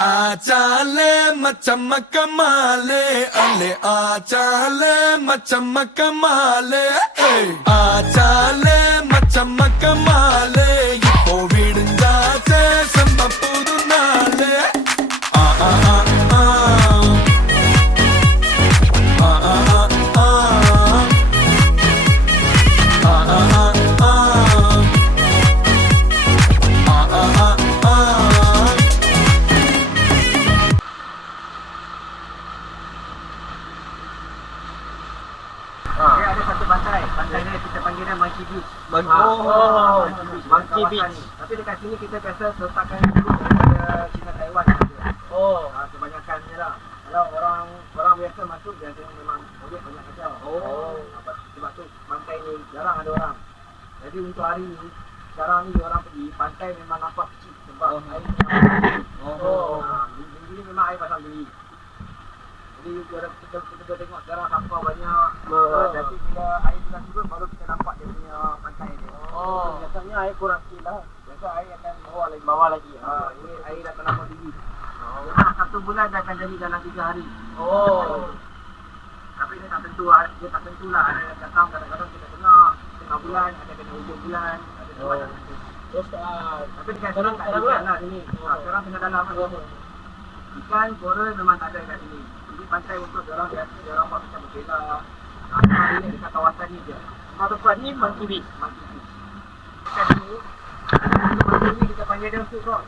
Acale macam kamale, ale acale macam kamale, acale macam kamale, ipo vidunjache samba pudu nale. Ah ah ah ah, ah ah ah ah, ah ah ah ah, ah ah ah ah. Dia ada satu pantai ni kita panggil dia Monkey Beach. Monkey Beach. Tapi dekat sini kita biasa letakkan dulu daripada China Taiwan. Kebanyakan ni lah. Kalau orang biasa masuk biasanya memang banyak kacau. Sebab tu pantai ni jarang ada orang. Jadi untuk hari ni sekarang ni orang pergi pantai memang nampak kecil sebab air ini memang air pasang beli. Jadi kita tengok sekarang sampah banyak. Jadi bila air sudah turun baru kita nampak dia punya pantai dia. Biasanya air kurang sikit lah. Biasa air akan bawah lagi. Ini air dah terlampau tinggi. Satu bulan dah akan jadi dalam 3 hari. Tapi dia tak tentu lah. Ada yang datang kadang-kadang kita tengah bulan, ada kena hujung bulan, ada macam tu. Tapi dekat sini tak ada ikan lah sini. Sekarang tengah dalam lah. Ikan, korang memang tak ada kat sini. Pantai untuk orang buat macam berbela. Ini dekat kawasan ni je. Tempat ni Monkey Beach. Dekat sini, untuk Monkey ni kita panggil dia food rock.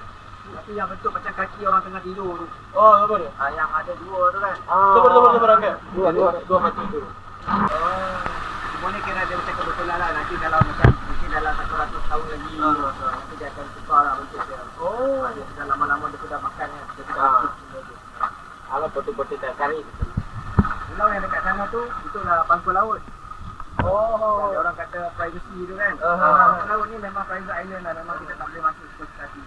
Tapi yang bentuk macam kaki orang tengah tidur tu. Apa dia? Yang ada dua tu kan. Tunggu Rangga. Dua mati tu. Semua ni kira dia macam kebetulan lah. Nanti kalau macam mungkin dalam 100 tahun lagi nanti dia akan tukar lah bentuk dia. Dia sudah lama-lama dia sudah makan kan. Dia sudah Alah betul-betul tak kari. pulau yang dekat sana tu, itulah pangkul laut. Dia orang kata privacy tu kan. Pangkul laut ni memang private island lah. Memang kita tak boleh masuk sekali.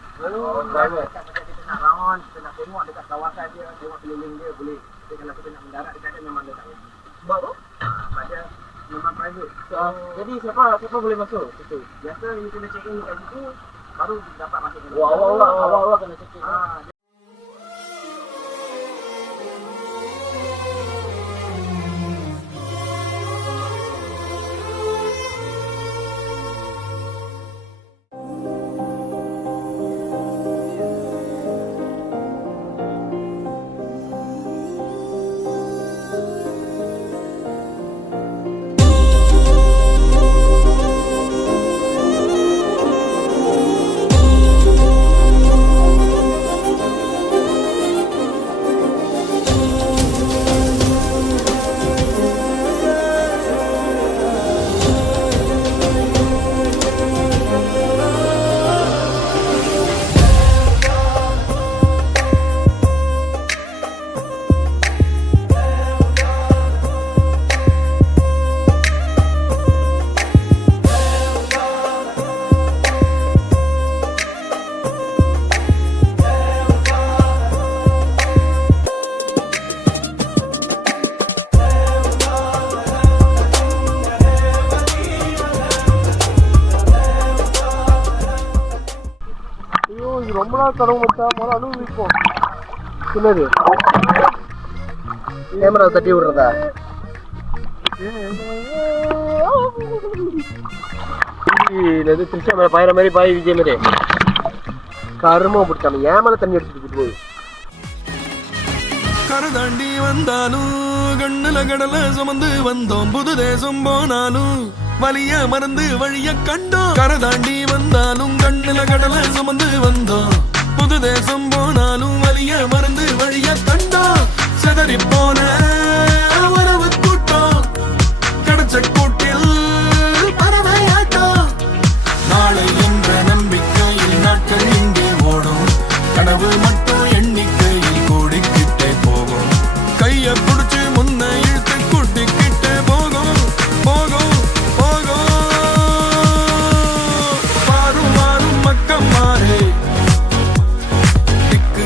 Private. Macam kita nak round, kita nak tengok dekat kawasan dia, tengok keliling dia boleh. Tapi kalau kita nak mendarat dekat dia memang dia tak boleh. Sebab tu? Sebab dia memang private. Jadi siapa boleh masuk situ? Biasa you kena check in kat situ, baru dapat masuk. Awal-awal kena check in. ரொம்ப நாள் தரம் வச்சா மழை அனுபவிப்போம். என்னது camera தட்டி விடுறதா? இது திருச்சா மேலே பாயிற மாதிரி பாய் விஜய் மாதிரி கருமம் பிடிச்சாம ஏமலை தண்ணி அடிச்சுட்டு போய் கரதாண்டி வந்தாலும் கண்ணுல கடலை சுமந்து வந்தோம். புது தேசம் போனாலும் வலிய மறந்து வழிய கண்டோம். கரதாண்டி வந்தாலும் கண்ணுல கடலை சுமந்து வந்தோம். புது தேசம் போனாலும் வலிய மறந்து வழிய கண்டோம். செதறி போன உறவு கூட்டம் கிடைச்ச கூட்டில் பறவையாட்டம். நாளை என்ற நம்பிக்கையில் நாட்கள் இங்கே ஓடும். கனவு மட்டும் எண்ணிக்கையில் கூடிக்கிட்டே போகும். கைய புடிச்சு முன்ன இழுத்து கூட்டிக்கிட்டே போகும். பாரும் மாறும் மக்கம் மாறே திக்கு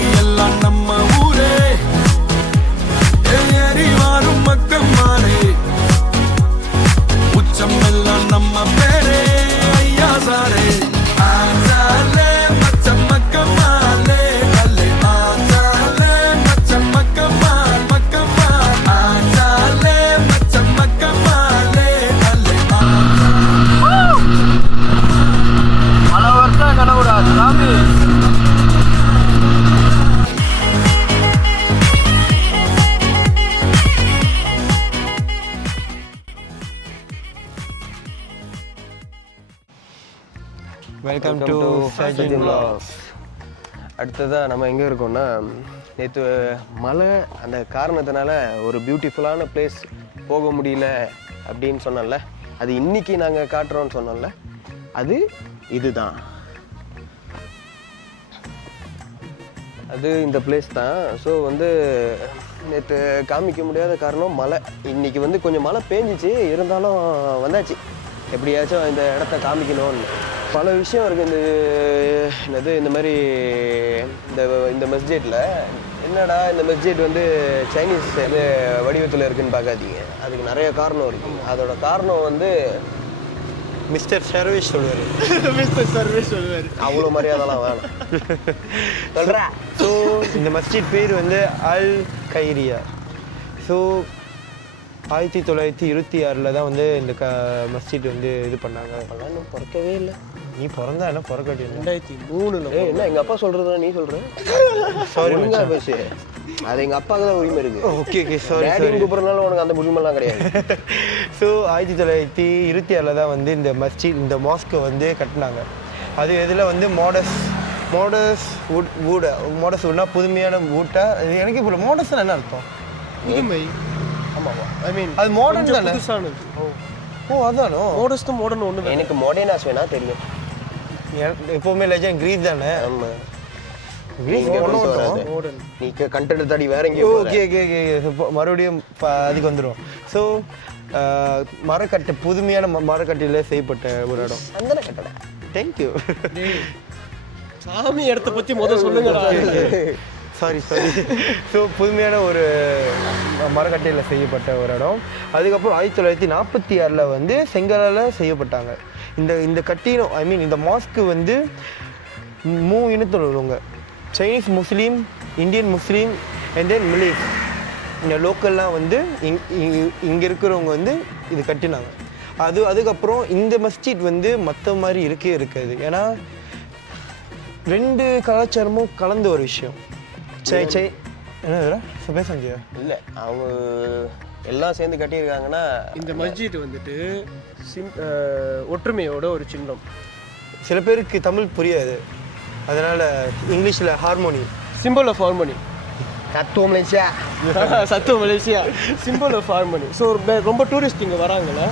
வெல்கம் டு சஜின் vlogs. அடுத்ததாக நம்ம எங்கே இருக்கோம்னா, நேற்று மழை அந்த காரணத்தினால ஒரு பியூட்டிஃபுல்லான பிளேஸ் போக முடியல அப்படின்னு சொன்னோம்ல, அது இன்னைக்கு நாங்கள் காட்டுறோன்னு சொன்னோம்ல, அது இதுதான். அது இந்த பிளேஸ் தான். ஸோ வந்து நேற்று காமிக்க முடியாத காரணம் மழை. இன்னைக்கு வந்து கொஞ்சம் மழை பேஞ்சிச்சு, இருந்தாலும் வந்தாச்சு. எப்படியாச்சும் இந்த இடத்த காமிக்கணும்னு பல விஷயம் இருக்குது. என்னது இந்த மாதிரி இந்த மஸ்ஜிட்டில் என்னடா இந்த மஸ்ஜிட் வந்து சைனீஸ் இது வடிவத்தில் இருக்குதுன்னு பார்க்காதீங்க. அதுக்கு நிறைய காரணம் இருக்குது. அதோட காரணம் வந்து மிஸ்டர் சர்வீஸ் சொல்லுவார். மிஸ்டர் சர்வீஸ் சொல்லுவார். அவ்வளோ மரியாதைலாம் வேணும் சொல்கிறா. ஸோ இந்த மஸ்ஜித் பேர் வந்து அல் கைரியா. ஸோ 1926 தான் வந்து இந்த மஸ்ஜித் வந்து இது பண்ணாங்க. அதெல்லாம் இன்னும் பிறக்கவே இல்லை. நீ பிறந்தா என்ன பிறக்கட்டி 2003 என்ன எங்கள் அப்பா சொல்கிறதா நீ சொல்கிற? சாரி ஒழுங்கா பேசு. அது எங்கள் அப்பாவுக்கு தான் உரிமை இருக்குது. Okay okay sorry. டேடின்னு கூப்பிட்றதுனால உனக்கு அந்த உரிமைலாம் கிடையாது. ஸோ 1926 தான் வந்து இந்த மஸ்ஜித் இந்த மாஸ்கை வந்து கட்டினாங்க. அது இதில் வந்து மாடர்ஸ் வுட்னா புதுமையான வூட்டா. இது எனக்கு இப்போ மாடர்ஸ்னா என்ன அர்த்தம்? புதுமை. ஆமாவா? ஐ மீன் அது மாடர்ன் தானே? புதுசானது. ஓ அதானோ. மாடர்ஸ்ட்டு மாடர்ன் ஒன்று. எனக்கு மொடேனாஸ் வேணா தெரியும். எப்போவுமே லெஜண்ட் கிரீஸ் தானே. ஆமாம், கிரீஸ் நீ கண்டென்ட் தாடி வேற எங்கேயும் ஓகே ஓகே ஓகே. மறுபடியும் அதுக்கு வந்துடும். ஸோ மரக்கட்டு புதுமையான மரக்கட்டில் செய்யப்பட்ட ஒரு இடம். அந்த கட்டடை. தேங்க்யூ. சாமி இடத்த பற்றி முதல் சொல்லுங்கடா. சாரி. ஸோ புதுமையான ஒரு மரக்கட்டையில் செய்யப்பட்ட ஒரு இடம். அதுக்கப்புறம் 1946 வந்து செங்கலால் செய்யப்பட்டாங்க. இந்த கட்டிடம் ஐ மீன் இந்த மாஸ்க்கு வந்து 3 இனத்தில் உள்ளவங்க, Chinese Muslim, Indian Muslim and then மிலேஸ். இந்த லோக்கல்லாம் வந்து இங்கே இருக்கிறவங்க வந்து இது கட்டினாங்க. அதுக்கப்புறம் இந்த மஸ்ஜித் வந்து மற்ற மாதிரி இருக்காது. ஏன்னா 2 கலாச்சாரமும் கலந்த ஒரு விஷயம். என்ன பேசந்தியா இல்லை, அவங்க எல்லாம் சேர்ந்து கட்டியிருக்காங்கன்னா இந்த மஸ்ஜித் வந்துட்டு ஒற்றுமையோட ஒரு சின்னம். சில பேருக்கு தமிழ் புரியாது, அதனால் இங்கிலீஷில் ஹார்மோனி, சிம்பிள் ஆஃப் ஹார்மோனி. தத்துவ மலேசியா. சத்துவ Malaysia symbol of harmony. So ரொம்ப டூரிஸ்ட் இங்கே வராங்களே,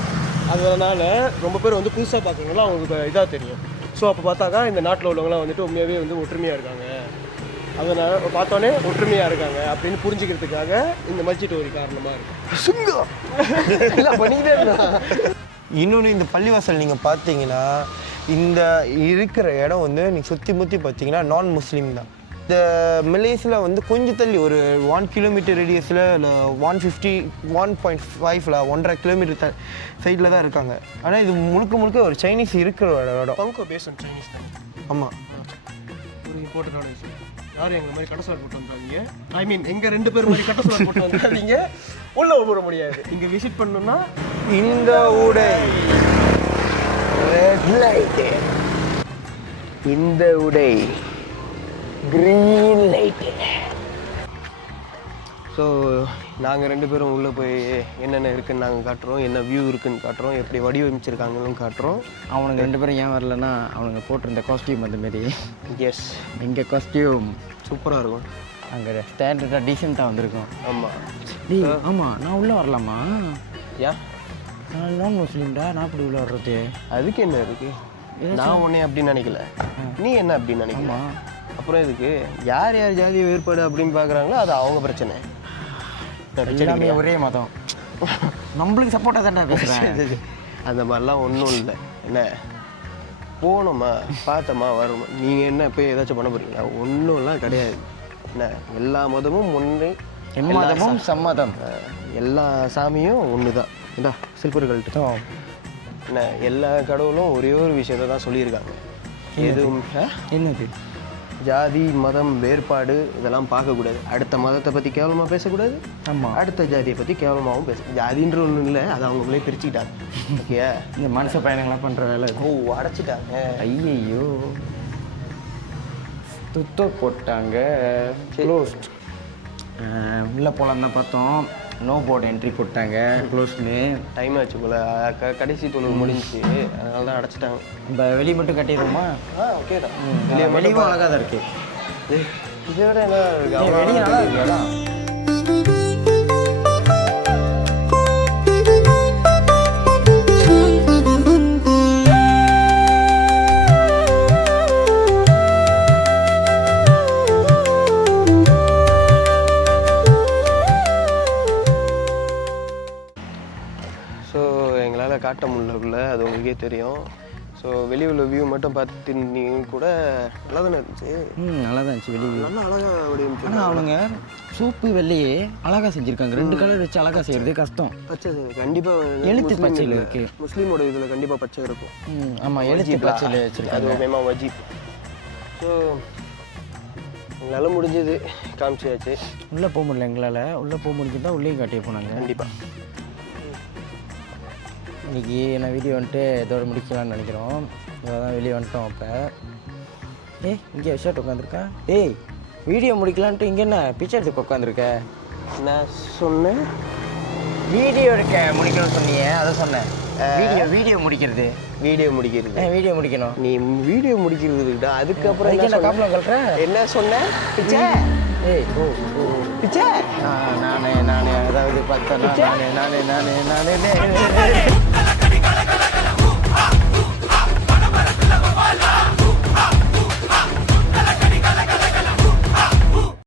அதனால் ரொம்ப பேர் வந்து புதுசாக பார்க்குறவங்களாம் அவங்களுக்கு இதாக தெரியும். ஸோ அப்போ பார்த்தாக்கா இந்த நாட்டில் உள்ளவங்களாம் வந்துட்டு உண்மையாகவே வந்து ஒற்றுமையாக இருக்காங்க, அதனால் பார்த்தோன்னே ஒற்றுமையாக இருக்காங்க அப்படின்னு புரிஞ்சுக்கிறதுக்காக இந்த மஸ்ஜித் ஒரு காரணமாக இருக்குது. இன்னொன்று இந்த பள்ளிவாசல் நீங்கள் பார்த்தீங்கன்னா இந்த இருக்கிற இடம் வந்து நீங்கள் சுற்றி முற்றி பார்த்தீங்கன்னா நான் முஸ்லீம் தான். இந்த மலேசியில் வந்து கொஞ்சம் தள்ளி ஒரு 1 கிலோமீட்டர் ரேடியஸில் 1.5 கிலோமீட்டர் சைடில் தான் இருக்காங்க. ஆனால் இது முழுக்க ஒரு சைனீஸ் இருக்கிற இடம். பங்கோ பேஸ் ஆன் சைனீஸ் தான். ஆமாம், ஒரு இம்பார்ட்டன்டான விஷயம். யாரும் எங்கள் மாதிரி கட்டசோர் போட்டு வந்துடாதீங்க. ஐ மீன் எங்கள் 2 பேர் மாதிரி கட்டசோர் போட்டு வந்துடாதீங்க. உள்ளே போட முடியாது. இங்கே விசிட் பண்ணணும்னா இந்த உடை இந்த உடை கிரீன் லைட்டு. ஸோ நாங்கள் 2 பேரும் உள்ளே போய் என்னென்ன இருக்குதுன்னு நாங்கள் காட்டுறோம், என்ன வியூ இருக்குதுன்னு காட்டுறோம், எப்படி வடிவமைச்சிருக்காங்கன்னு காட்டுறோம். அவனுங்க 2 பேரும் ஏன் வரலன்னா அவனுங்க போட்டிருந்த காஸ்டியூம் அந்தமாரி. எஸ், எங்கள் காஸ்டியூம் சூப்பராக இருக்கும். அங்கே ஸ்டாண்டர்டாக டீசெண்டாக வந்திருக்கும். ஆமாம். ஆமாம், நான் உள்ளே வரலாமா? ஏன்? நான் நான் முஸ்லீம்டா, நான் அப்படி உள்ளே வர்றது? அதுக்கு என்ன இருக்குது? நான் உன்னை அப்படின்னு நினைக்கல, நீ என்ன அப்படின்னு நினைக்கல. அப்புறம் இதுக்கு யார் ஜாதி வேறுபாடு அப்படின்னு பார்க்குறாங்களோ அது அவங்க பிரச்சனை. எல்லாமே ஒரே மதம், நம்மளுக்கு சப்போர்ட்டாக தானே பேசுகிறேன். அந்த மாதிரிலாம் ஒன்றும் இல்லை. என்ன போனோமா பார்த்தோமா வரணும், நீங்கள் என்ன போய் ஏதாச்சும் பண்ண போகிறீங்களா? ஒன்றும்லாம் கிடையாது. என்ன எல்லா மதமும் ஒன்று, எம்மதமும் சம்மதம், எல்லா சாமியும் ஒன்று தான். இந்தா சில்பர்கள்ட்ட என்ன எல்லா கடவுளும் ஒரே ஒரு விஷயத்தை தான் சொல்லியிருக்காங்க. எதுவும் என்னது ஜாதி மதம் வேறுபாடு இதெல்லாம் பார்க்கக்கூடாது. அடுத்த மதத்தை பற்றி கேவலமாக பேசக்கூடாது. ஆமாம், அடுத்த ஜாதியை பற்றி கேவலமாகவும் பேச. ஜாதின்ற ஒன்றும் இல்லை, அதை அவங்களே பிரிச்சுக்கிட்டாங்க. ஓகே, இந்த மனுஷ பயணங்கள்லாம் பண்ணுற வேலை. ஓ அடைச்சிட்டாங்க. ஐயையோ, துத்தோ போட்டாங்க. க்ளோஸ்ட். உள்ளே போகலாம் தான் பார்த்தோம். நோ போர்டு என்ட்ரி போட்டாங்க க்ளோஸ்னு. டைம் ஆச்சு போல் கடைசி தொழில் முடிஞ்சிச்சு, அதனால தான் அடைச்சிட்டாங்க. நம்ம வெளியே மட்டும் கட்டிடுவோமா? ஓகே தான். வெளியும் அழகாக தான் இருக்கு. இதை விட என்ன இருக்கு? வெளியே நல்லா இருக்கு அதான். ஸோ எங்களால் காட்ட முடியல, அது உங்களுக்கே தெரியும். ஸோ வெளியே உள்ள வியூ மட்டும் பார்த்துட்டு கூட நல்லா தானே இருந்துச்சு. நல்லா தான் இருந்துச்சு வெளியே. நல்லா அழகாக வடிவமைச்சு. ஆனால் அவனுங்க சூப்பு வெள்ளையே அழகாக செஞ்சுருக்காங்க. 2 கலர் வச்சு அழகாக செய்கிறது கஷ்டம். பச்சை கண்டிப்பாக எழுத்து பச்சையில் இருக்கு. முஸ்லீமோட இதில் கண்டிப்பாக பச்சை இருக்கும். ஆமாம், எழுத்து பச்சையில் வச்சுருக்காங்க. அது மேமா வஜீப். ஸோ எங்களால் முடிஞ்சது காமிச்சாச்சு. உள்ளே போக முடியல எங்களால். உள்ளே போக முடிஞ்சுதான் உள்ளேயும் காட்டியே போனாங்க. கண்டிப்பாக இன்றைக்கி நான் வீடியோ வந்துட்டு இதோட முடிக்கலான்னு நினைக்கிறோம். இவ்வளோ வெளியே வந்துட்டோம். அப்போ இங்கே ஷர்ட் உட்காந்துருக்கேன். வீடியோ முடிக்கலான்ட்டு இங்கே என்ன பிச்சை எடுத்து உட்காந்துருக்க? நான் சொன்னேன் வீடியோ எடுக்க முடிக்கணும்னு சொன்னீங்க, அதை சொன்னேன். வீடியோ முடிக்கிறது. வீடியோ முடிக்கிறது. வீடியோ முடிக்கணும். நீ வீடியோ முடிக்கிறதுக்கிட்ட அதுக்கப்புறம் என்ன காப்பில் கல்றேன்? என்ன சொன்னேன்? பிச்சை பிச்சை நான் அதாவது பார்த்தேன்னா நானே